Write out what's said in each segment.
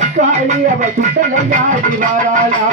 அக்காளி அவ சுட்டலையாடி வாராளா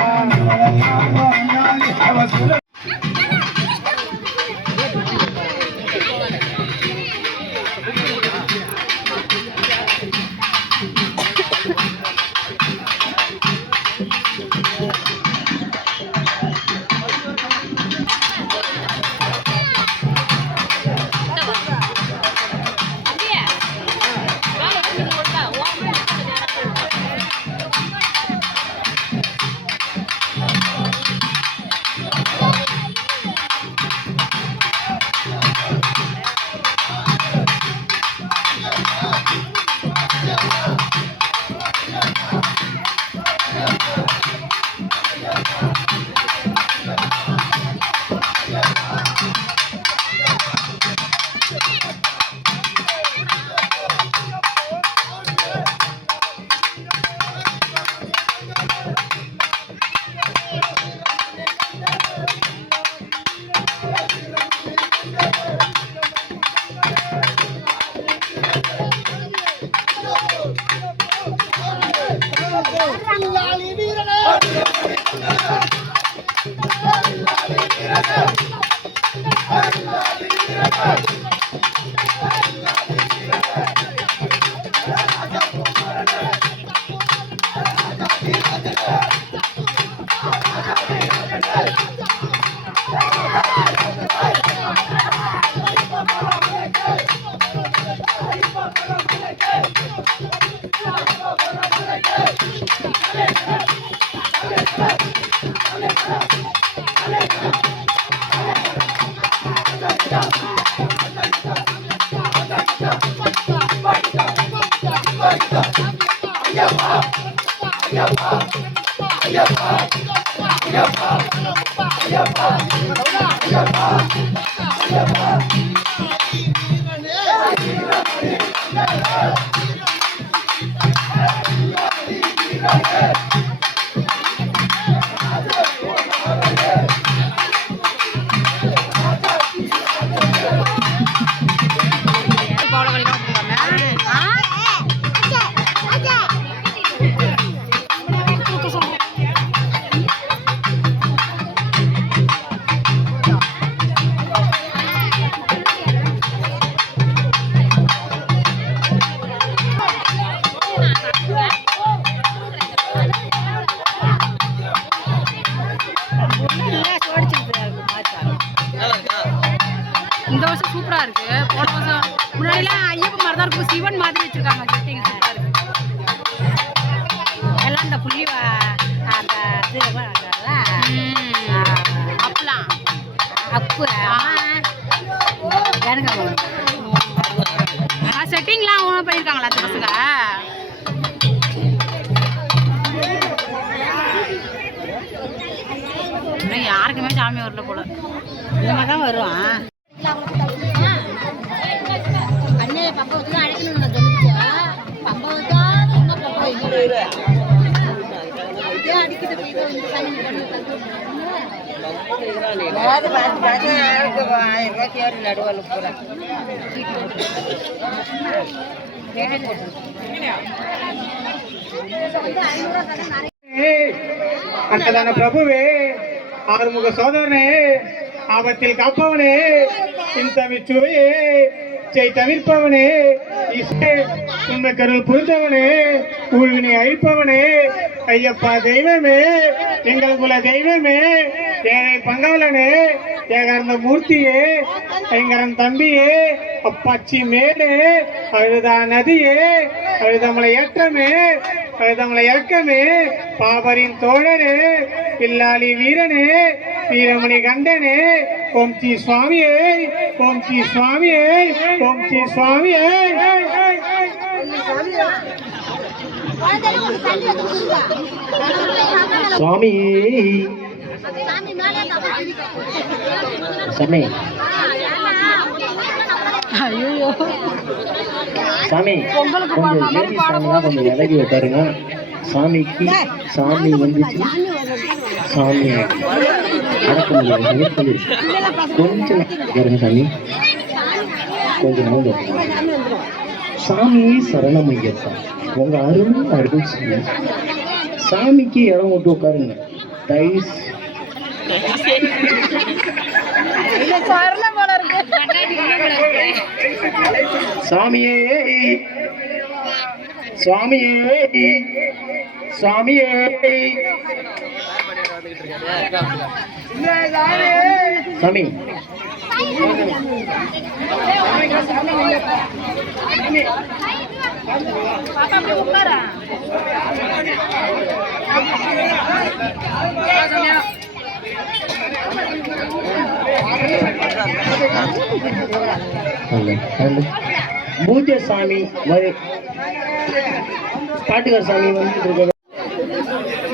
இந்த வருஷம் சூப்பரா இருக்கு. போன வருஷம் முன்னாடிலாம் ஐயப்பன் மாதிரி தான் இருக்கும், சிவன் மாதிரி வச்சிருக்காங்க. செட்டிங் சூப்பரா இருக்கு. எல்லாம் இந்த புள்ளி அந்த அப்பலாம் அப்பு செட்டிங்லாம் ஒன்றும் பண்ணியிருக்காங்களா அந்த பசங்க? யாருக்குமே சாமி வரல போல, இவங்க தான் வருவான். அக்கதான பிரபுவே, ஆறுமுக சோதரனே, ஆபத்தில் காப்பவனே, இன்தவிச்சுவையே செய் தவிர்ப்பவனே, உண்மை கருள் புரிந்தவனே, ஊழ்வினை அழிப்பவனே, ஐயப்பா தெய்வமே, எங்கள் குல தெய்வமே, ஏழை பங்காளனே, ஏகார்ந்த மூர்த்தியே, ஐங்கரன் தம்பியே, அப்பாச்சி மேலே, அழுதா நதியே, அழுதமலை ஏற்றமே, அழுதமலை இறக்கமே, பாபரின் தோழனே, பில்லாளி வீரனே, வீரமணி கண்டனே, ஓம் ஸ்ரீ சுவாமியே, ஓம் ஸ்ரீ சுவாமியே, ஓம் ஸ்ரீ சுவாமியே. சுவாமியே சாமி ஐயோ சாமி கொஞ்சம் லேடிஸ் சாமினா கொஞ்சம் விலகி உட்காருங்க. சாமி வந்துச்சு, சாமி அடக்க முடியாது கொஞ்சம் உட்காருங்க சாமி, கொஞ்சம் நோங்க. சாமி சரணம் ஐயப்பா, உங்க அருள் சாமி. சாமிக்கு இடம் விட்டு உட்காருங்க டைஸ். சாமியே சுவாமியே சுவாமியே சாமி பூஜை சாமி பாட்டுக்கார சாமி வந்துட்டு இருக்க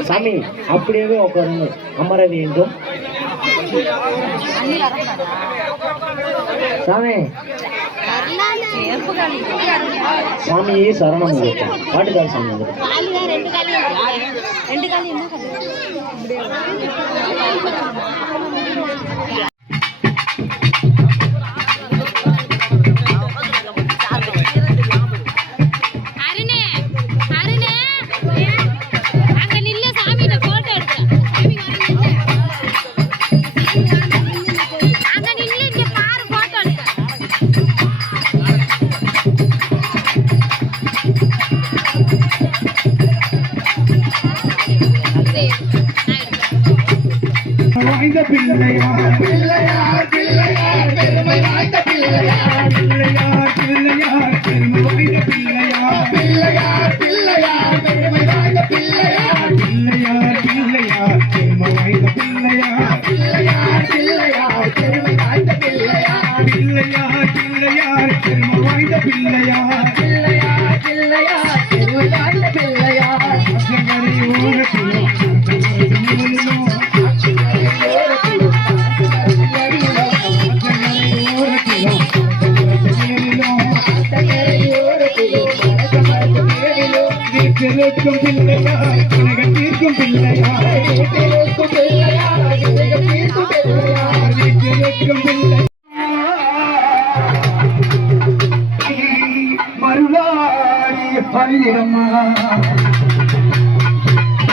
சாமி அப்படியே உட்காருங்க, அமர வேண்டும். சாமி சாமியே சரணம் பாட்டுக்கார சாமி வாய்ந்த பிள்ளையார் பிள்ளையார் பிள்ளையார் பெருமை வாய்ந்த பிள்ளையார் பிள்ளையார் பிள்ளையார் பெருமை வாய்ந்த பிள்ளையார் பிள்ளையார் பிள்ளையார் பெருமை வாய்ந்த பிள்ளையார் பிள்ளையார் பிள்ளையார் பெருமை வாய்ந்த பிள்ளையார் பிள்ளையார் பிள்ளையார் பெருமை வாய்ந்த பிள்ளையார் பிள்ளையார் பிள்ளையார் பெருமை வாய்ந்த பிள்ளையார் பிள்ளையார் பிள்ளையார் பெருமை வாய்ந்த பிள்ளையார் வீட்டிலுக்கும் பிள்ளையார் உலகத்திற்கும் பிள்ளையார் வீட்டிலுக்கும் பிள்ளையார் உலகத்திற்கும் பிள்ளையார் வீட்டிலுக்கும் பிள்ளையார் மருளாடி பரிதிரம்மா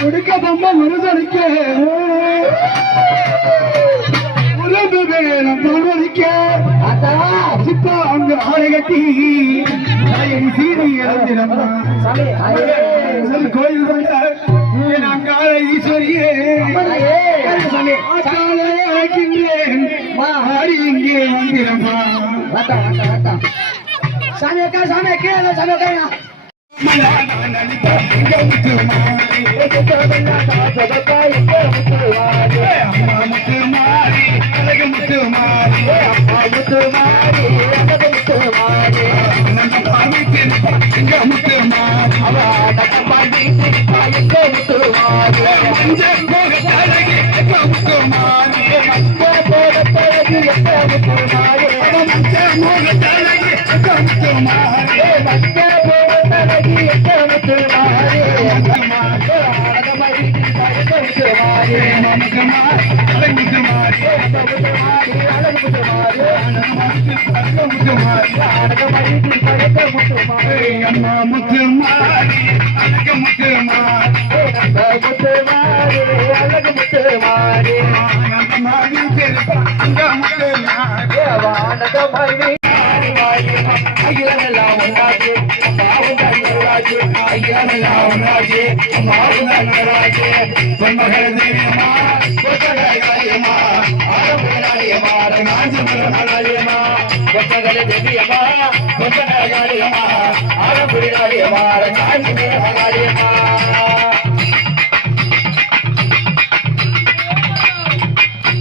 கொடுக்க பொம்மை முருகனுக்க உறவு வேணும் தோல்வதிக்க சித்தா அங்கு ஆலை கட்டி சீதை இறந்திரம்மா கோயில் அங்காள ஈஸ்வரியே அழைக்கின்றேன் மாறி இங்கே வந்திரம்மா சாமி அக்கா சாமி அக்கா சாமி அக்கா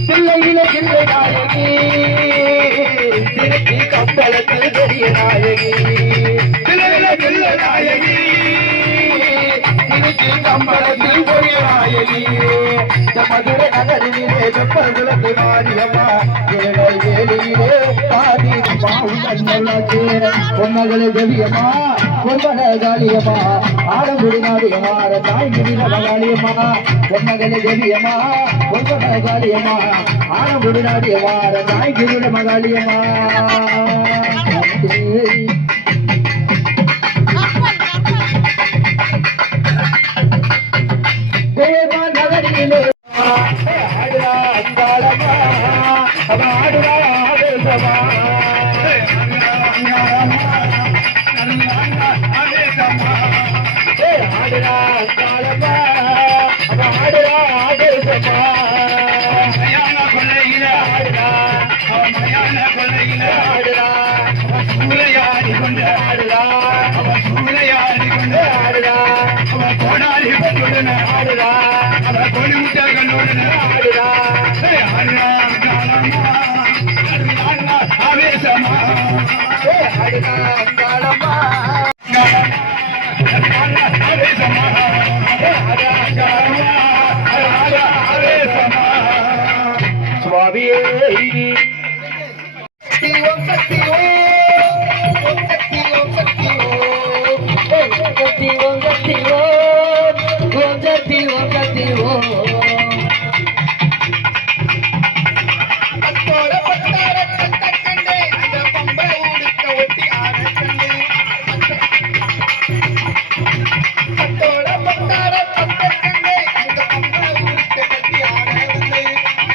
பிள்ளையில பிள்ளை நாயகி திருச்சி கம்பளத்தில் பெரிய நாயகி பிள்ளையில பிள்ளை நாயகி திருச்சி அம்பலத்தில் பொழிவாயி மதுரை நகரிலே வெப்பல் குலத்து மாரியம்மா ஏழை வேலியிலே பாதி பொன்னகளே தேவியம்மா பொன்னக காளியம்மா ஆடங்குடி நாடியம்மா தாய் கிரில மகாளியம்மா பொன்னகளே தேவியம்மா பொன்னக காளியம்மா ஆடங்குடி நாடியம்மா தாய் கிரில மகாளியம்மா தேவா நகரிலே ஆடுறா அங்காளம்மா ஆடுறா ஆவேசமா ஆடுறா அங்காளம்மா ஆடுறா ஆவேசமா கொள்ளையில ஆடுறா அவன் மயான கொள்ளையில ஆடுறா அவன் சூறையாடி கொண்டு ஆடுறா அவன் சூறையாடி கொண்டு ஆடுறா அவன் கோடாலி கொண்டு ஆடுறா அவன் கொடி முட்டை கண்ணோடு ஆடுறா ஆடுறா ஆவேசமா ஆடுறா அங்காளம்மா ஆவேசமா ஆவேசமா சுவாமியே ஓம் சக்தி ஓம் சக்தி ஓம் சக்தி ஓம் சக்தி ஓம் சக்தி ஓம் சக்தி ஓம் பத்தோட பத்தார கட்ட கண்டே அந்த பம்பை உடுக்க ஒட்டி ஆட கண்டே பத்தோட பத்தார கட்ட கண்டே அந்த பம்பை உடுக்க ஒட்டி ஆட கண்டே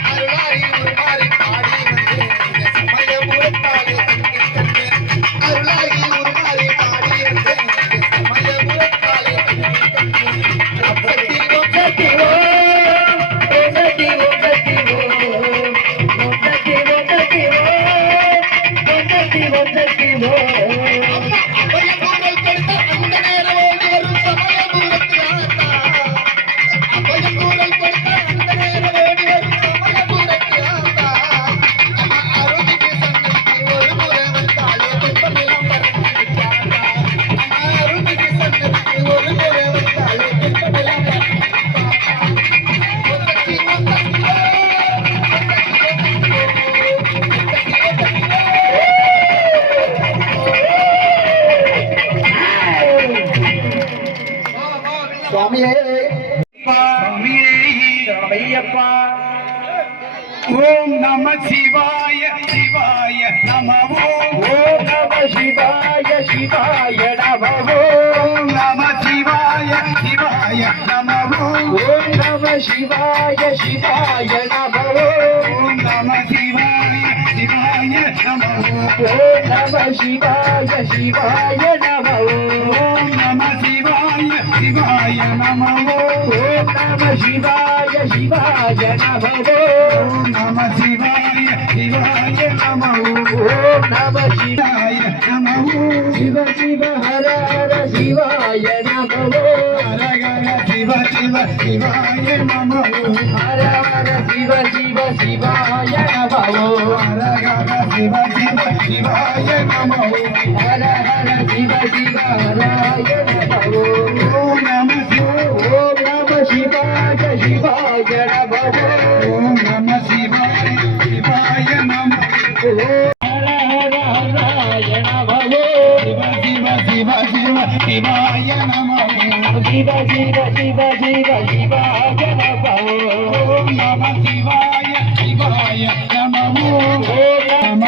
அருளாரி உருமாறி பாடி வந்து இந்த சமய முழத்தாலே தங்கி கண்டே அருளாரி உருமாறி பாடி வந்து இந்த சமய முழத்தாலே தங்கி கண்டே சக்தி ஓம் சக்தி ஓம் சக்தி ஓம் சக்தி ஓம் சக்தி ஓம் சக்தி ஓம் சக்தி ஓம் சக்தி ஓம் அபயபூரல் கொடுத்த அந்த நேரம் ஓடி வரும் சமயபூரத்து ஆத்தா அபயபூரல் கொடுத்த அந்த நேரம் ஓடி வரும் சமயபூரத்து ஆத்தா அம்மா அருகிக்கு சன்னதிக்கு ஒரு முறை வந்தாலே துன்பமெல்லாம் பறந்து அம்மா அருகிக்கு சன்னதிக்கு ஒரு முறை வந்தாலே துன்பமெல்லாம் பறந்து சுவாமியே ஐயப்பா ஓம் நம சிவாய சிவாய நம ஓம் நம சிவாய சிவாய நம ஓம் நம சிவாய சிவாய நம ஓம் நம சிவாய சிவாய நம ஓம் நம சிவாய சிவாய நம ஓம் நம சிவாய சிவாய நம ஓம் நம சிவாய சிவாய நம ஓம் நம சிவாய சிவாய நம ஓம் நம சிவாய சிவாய நம ஓம் நம சிவாய நம சிவ சிவ ஹர ஹர சிவாய நம ஹர ஹர சிவ சிவ சிவாய நம ஹர ஹர சிவ சிவ சிவாய நம ஹர ஹர சிவ சிவ சிவாய நம ஹர ஹர சிவ சிவ ஹராய நம ஓம் நம ஓம் நம சிவாய சிவாய நம ஓம் நம சிவாய சிவாய நம ஹர ஹர ஹராய நம சிவ சிவ சிவ சிவ சிவாய நம சிவ சிவ சிவ சிவ சிவாய நம ஓம் நம சிவாய சிவாய நம ஓம் நம